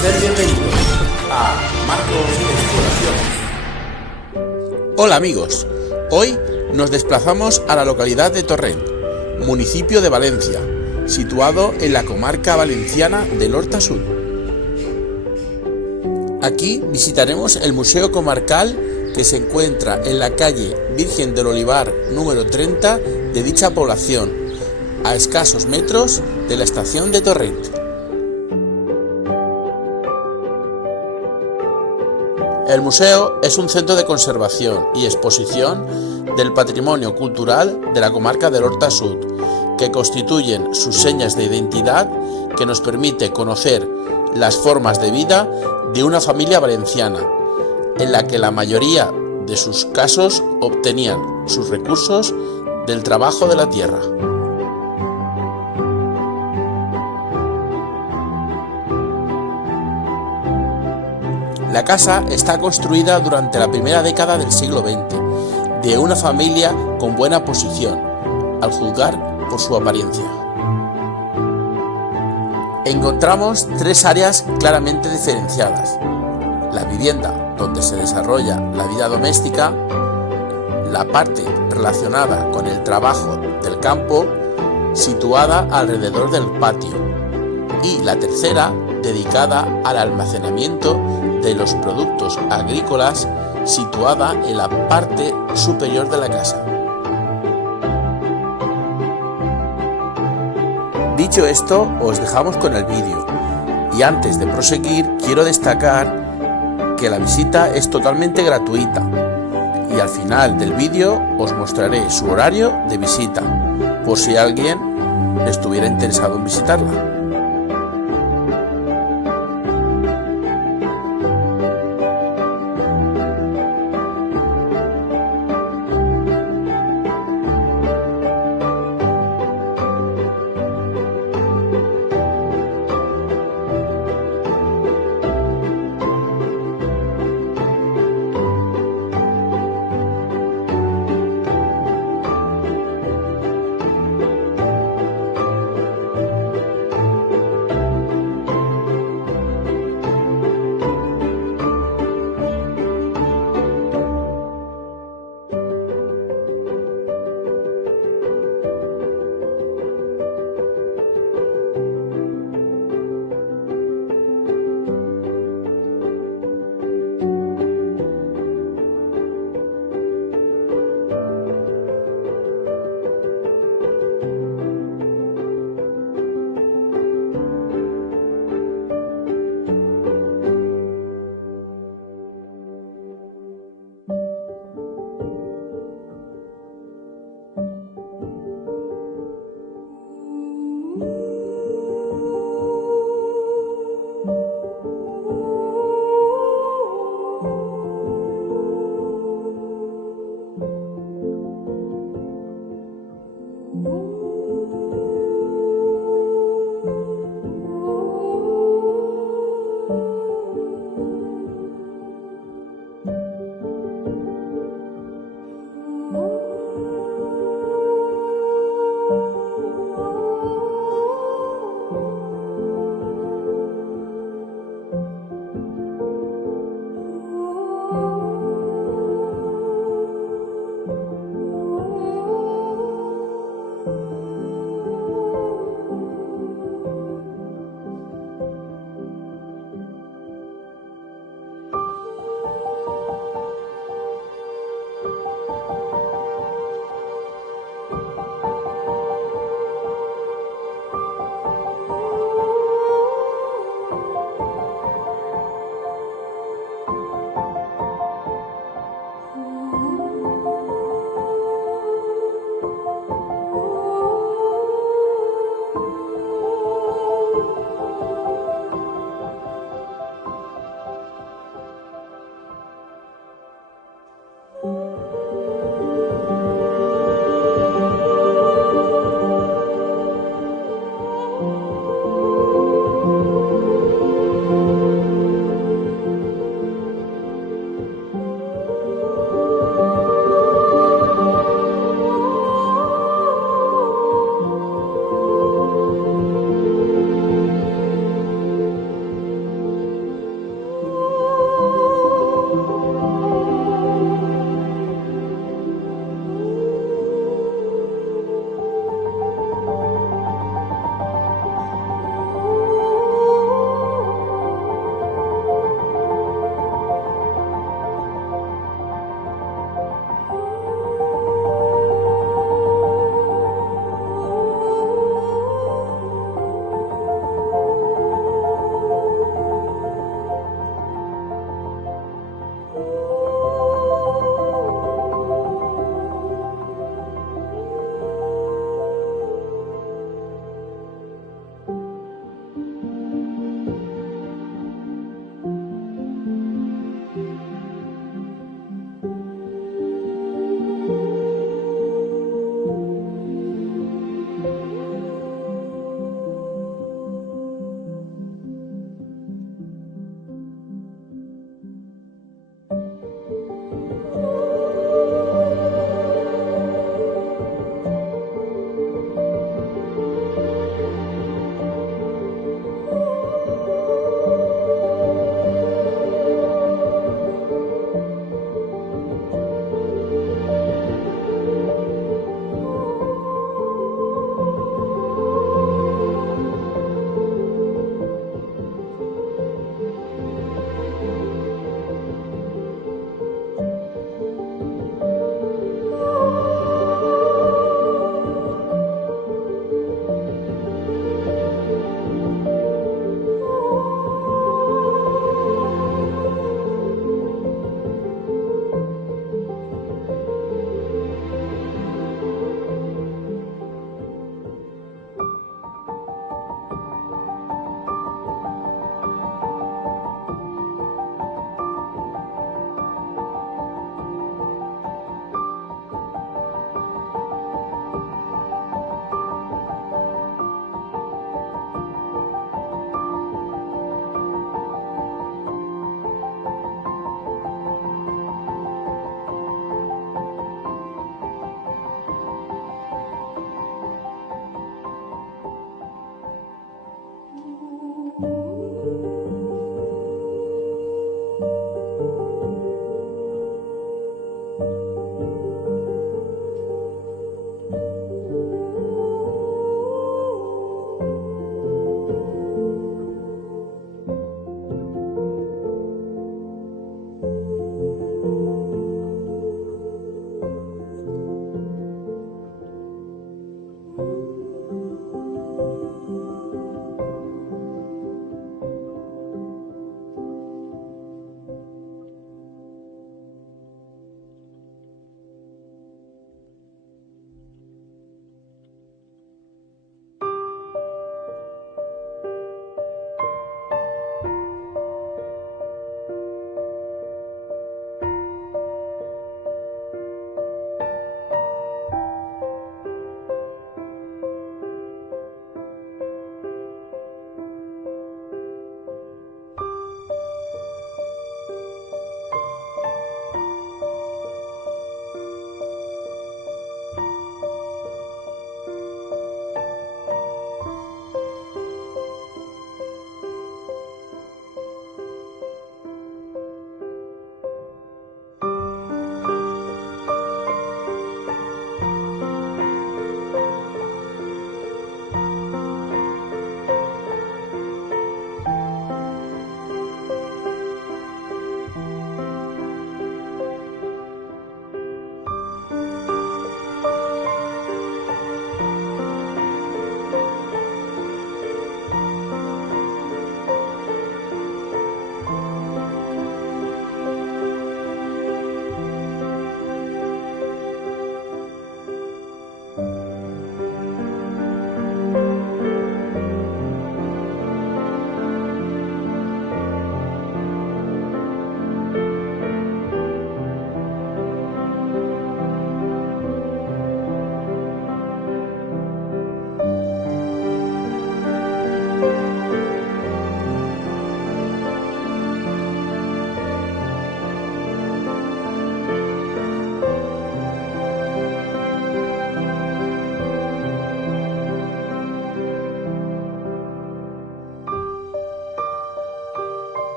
Ser bienvenidos a Marcos Exploraciones. Hola amigos, hoy nos desplazamos a la localidad de Torrent, municipio de Valencia, situado en la comarca valenciana del Horta Sud. Aquí visitaremos el Museo Comarcal que se encuentra en la calle Virgen del Olivar número 30 de dicha población, a escasos metros de la estación de Torrent. El museo es un centro de conservación y exposición del patrimonio cultural de la comarca del Horta Sud, que constituyen sus señas de identidad que nos permite conocer las formas de vida de una familia valenciana, en la que la mayoría de sus casos obtenían sus recursos del trabajo de la tierra. La casa está construida durante la primera década del siglo XX, de una familia con buena posición, al juzgar por su apariencia. Encontramos tres áreas claramente diferenciadas: la vivienda, donde se desarrolla la vida doméstica; la parte relacionada con el trabajo del campo, situada alrededor del patio; y la tercera, dedicada al almacenamiento de los productos agrícolas, situada en la parte superior de la casa. Dicho esto, os dejamos con el vídeo, y antes de proseguir quiero destacar que la visita es totalmente gratuita, y al final del vídeo os mostraré su horario de visita, por si alguien estuviera interesado en visitarla.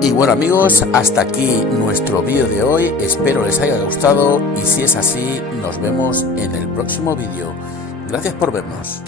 Y bueno amigos, hasta aquí nuestro vídeo de hoy, espero les haya gustado y si es así, nos vemos en el próximo vídeo. Gracias por vernos.